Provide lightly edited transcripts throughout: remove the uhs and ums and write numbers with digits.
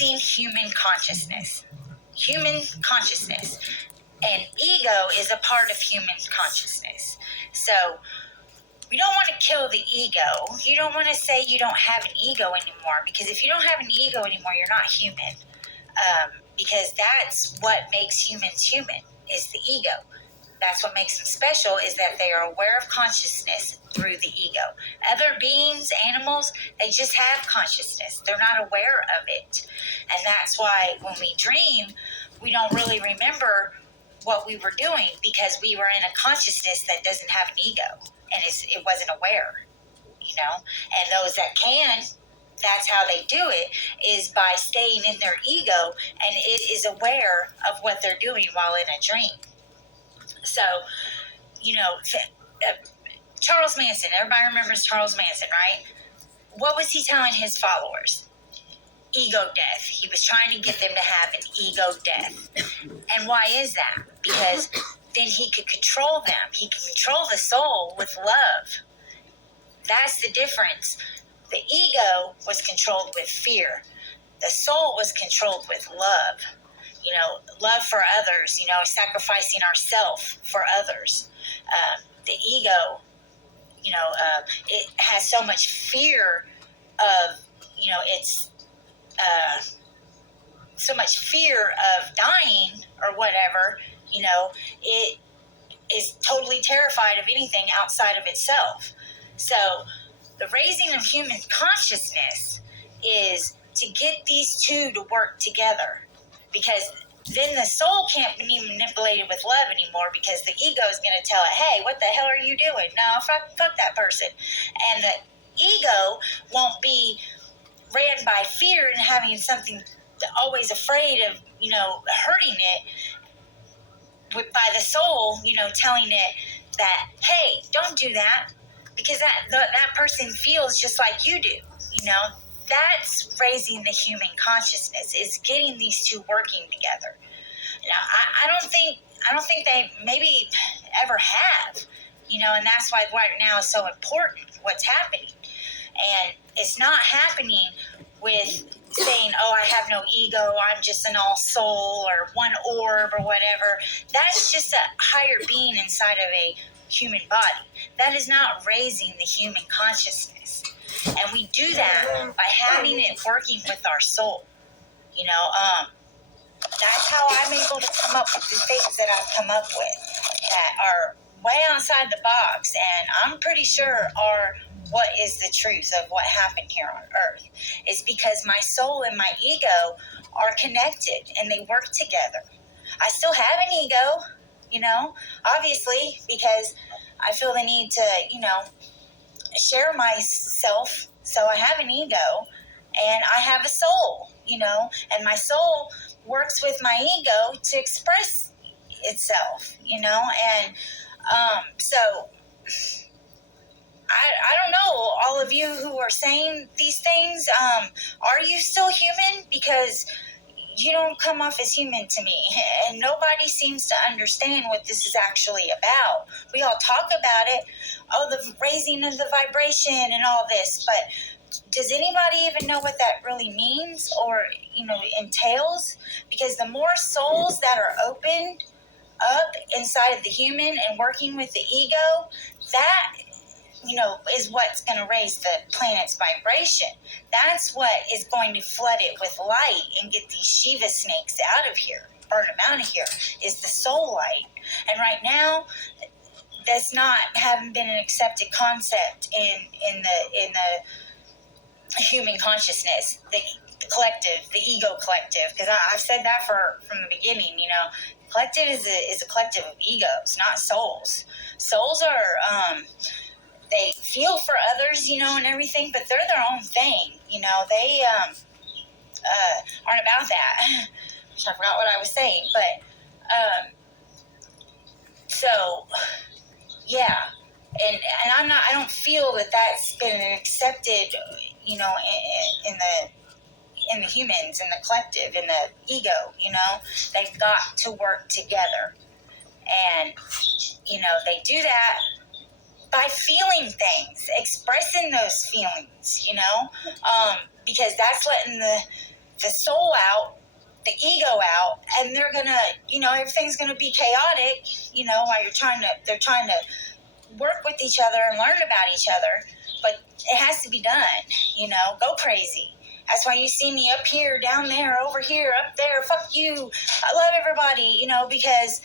raising human consciousness. Human consciousness. And ego is a part of human consciousness. So we don't want to kill the ego. You don't want to say you don't have an ego anymore, because if you don't have an ego anymore, you're not human. Because that's what makes humans human, is the ego. That's what makes them special, is that they are aware of consciousness through the ego. Other beings, animals, they just have consciousness. They're not aware of it. And that's why when we dream, we don't really remember what we were doing, because we were in a consciousness that doesn't have an ego, and it wasn't aware, And those that can, that's how they do it, is by staying in their ego, and it is aware of what they're doing while in a dream. So, Charles Manson, everybody remembers Charles Manson, right? What was he telling his followers? Ego death. He was trying to get them to have an ego death. And why is that? Because then he could control them. He could control the soul with love. That's the difference. The ego was controlled with fear. The soul was controlled with love. Love for others, sacrificing ourselves for others. The ego, it has so much fear of, it's so much fear of dying or whatever, it is totally terrified of anything outside of itself. So the raising of human consciousness is to get these two to work together, because then the soul can't be manipulated with love anymore, because the ego is going to tell it, hey, what the hell are you doing? No, fuck that person. And the ego won't be ran by fear and having something always afraid of, hurting it, by the soul, telling it that, hey, don't do that, because that person feels just like you do, That's raising the human consciousness, is getting these two working together. Now, I don't think they maybe ever have, and that's why right now is so important, what's happening. And it's not happening with saying, oh, I have no ego, I'm just an all soul or one orb or whatever. That's just a higher being inside of a human body. That is not raising the human consciousness. And we do that by having it working with our soul. That's how I'm able to come up with the things that I've come up with that are way outside the box, and I'm pretty sure are what is the truth of what happened here on earth. It's because my soul and my ego are connected and they work together. I still have an ego, obviously, because I feel the need to, share myself. So I have an ego and I have a soul, and my soul works with my ego to express itself, and so I don't know, all of you who are saying these things, are you still human? Because you don't come off as human to me, and nobody seems to understand what this is actually about. We all talk about it, the raising of the vibration and all this, but does anybody even know what that really means or, entails? Because the more souls that are opened up inside of the human and working with the ego, that is what's going to raise the planet's vibration. That's what is going to flood it with light and get these Shiva snakes out of here, burn them out of here, is the soul light. And right now, that's haven't been an accepted concept in the human consciousness, the collective, the ego collective, because I've said that from the beginning, collective is a collective of egos, not souls. Souls are, they feel for others, and everything, but they're their own thing, they aren't about that. I forgot what I was saying, but so yeah, and I don't feel that that's been accepted, in the humans, in the collective, in the ego, they've got to work together, and they do that by feeling things, expressing those feelings, because that's letting the the soul out, the ego out, and they're gonna, everything's gonna be chaotic, while they're trying to work with each other and learn about each other. But it has to be done, go crazy. That's why you see me up here, down there, over here, up there, fuck you. I love everybody, because,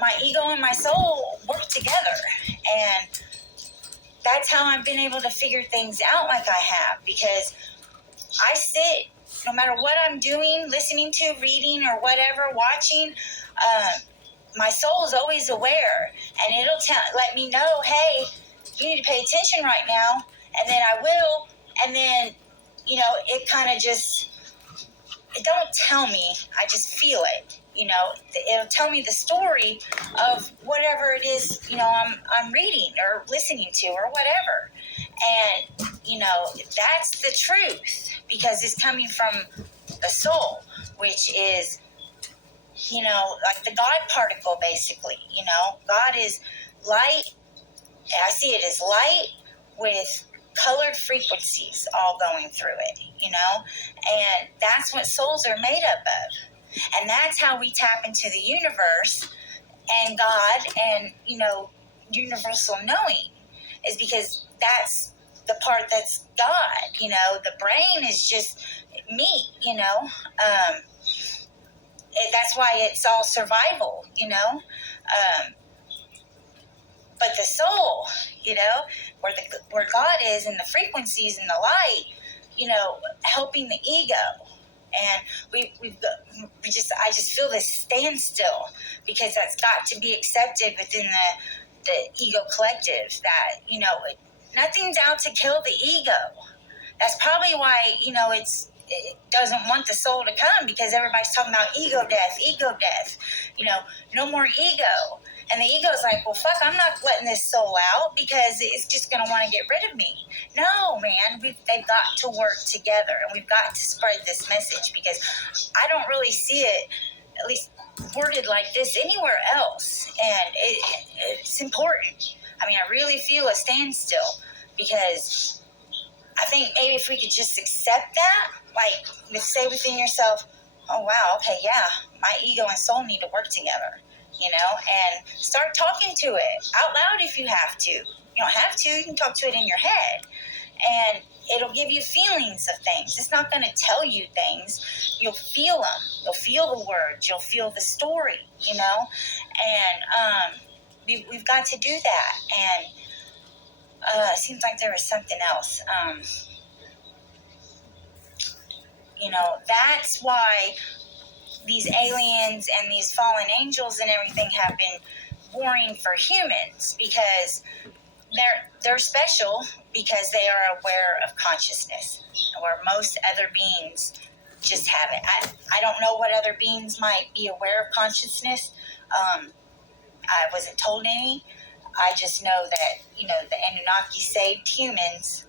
my ego and my soul work together. And that's how I've been able to figure things out like I have, because I sit, no matter what I'm doing, listening to, reading, or whatever, watching, my soul is always aware, and it'll let me know, hey, you need to pay attention right now, and then I will, and then, it kind of just, it don't tell me, I just feel it, it'll tell me the story of whatever it is, I'm reading or listening to or whatever, and, that's the truth, because it's coming from the soul, which is, like the God particle, basically. God is light. I see it as light with colored frequencies all going through it, and that's what souls are made up of. And that's how we tap into the universe and God and, universal knowing, is because that's the part that's God. The brain is just me, that's why it's all survival, but the soul, where God is, and the frequencies and the light, helping the ego. And I just feel this standstill, because that's got to be accepted within the ego collective, that, nothing's out to kill the ego. That's probably why, it doesn't want the soul to come, because everybody's talking about ego death, no more ego. And the ego's like, well, fuck, I'm not letting this soul out, because it's just going to want to get rid of me. No, man, they've got to work together, and we've got to spread this message, because I don't really see it, at least worded like this, anywhere else. And it's important. I mean, I really feel a standstill, because I think maybe if we could just accept that, like, say within yourself, oh, wow, okay, yeah, my ego and soul need to work together, and start talking to it out loud if you have to. You don't have to, you can talk to it in your head, and it'll give you feelings of things. It's not going to tell you things. You'll feel them. You'll feel the words. You'll feel the story, and we've got to do that. And it seems like there was something else. That's why these aliens and these fallen angels and everything have been warring for humans, because they're special, because they are aware of consciousness, where most other beings just have it. I don't know what other beings might be aware of consciousness. I wasn't told any. I just know that, the Anunnaki saved humans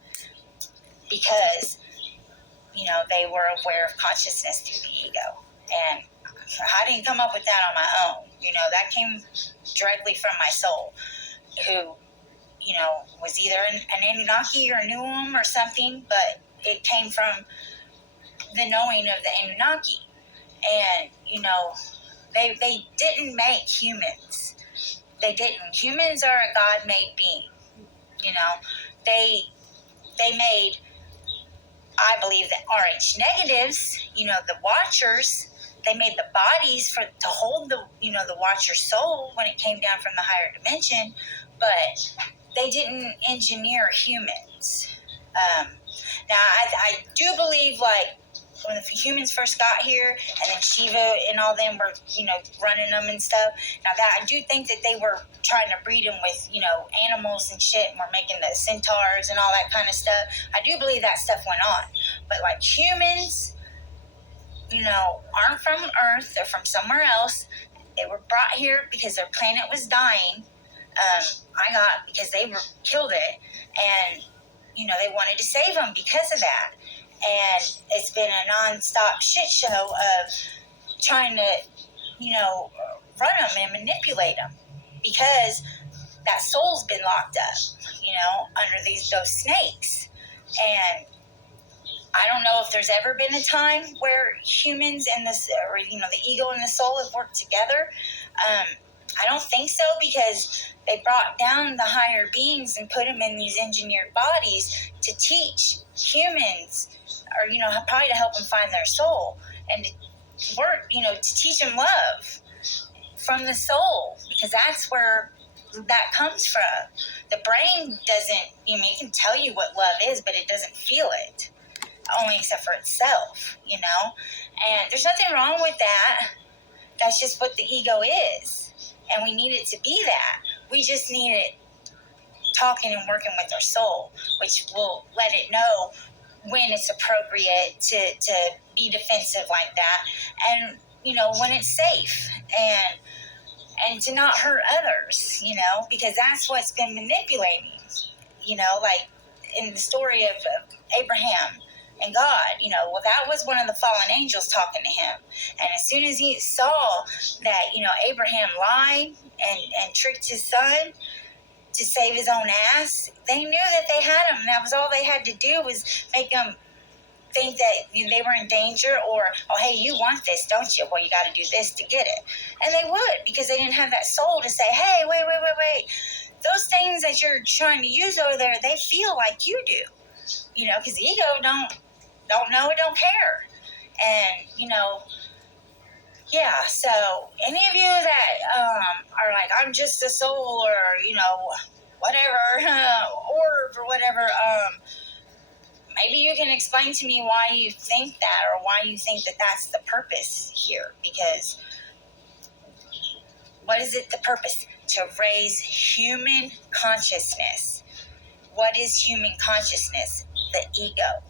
because, they were aware of consciousness through the ego. And I didn't come up with that on my own. That came directly from my soul, who, was either an Anunnaki or knew them or something, but it came from the knowing of the Anunnaki. And, they didn't make humans. They didn't. Humans are a God-made being. They made, I believe, the RH negatives, the watchers. They made the bodies to hold the watcher soul when it came down from the higher dimension, but they didn't engineer humans. Now, I do believe, like, when the humans first got here, and then Shiva and all them were, running them and stuff. Now, that I do think that they were trying to breed them with, animals and shit, and were making the centaurs and all that kind of stuff. I do believe that stuff went on. But, like, humans, aren't from Earth. They're from somewhere else. They were brought here because their planet was dying. Because they killed it. And, they wanted to save them because of that. And it's been a non-stop shit show of trying to, run them and manipulate them, because that soul's been locked up, under those snakes. And I don't know if there's ever been a time where humans and this, or the ego and the soul have worked together. I don't think so, because they brought down the higher beings and put them in these engineered bodies to teach humans, or probably to help them find their soul and to work, to teach them love from the soul, because that's where that comes from. The brain doesn't, it can tell you what love is, but it doesn't feel it, only except for itself, and there's nothing wrong with that. That's just what the ego is, and we need it to be that. We just need it talking and working with our soul, which will let it know when it's appropriate to be defensive like that, and when it's safe, and to not hurt others, because that's what's been manipulating, like in the story of Abraham and God, that was one of the fallen angels talking to him. And as soon as he saw that, Abraham lied and tricked his son to save his own ass, they knew that they had him. That was all they had to do, was make him think that they were in danger, or, oh, hey, you want this, don't you? Well, you got to do this to get it. And they would, because they didn't have that soul to say, hey, wait. Those things that you're trying to use over there, they feel like you do, because the ego don't know, it don't care. And, yeah, so any of you that are like, I'm just a soul, or, whatever, or whatever, maybe you can explain to me why you think that, or why you think that that's the purpose here, because what is it, the purpose? To raise human consciousness. What is human consciousness? The ego.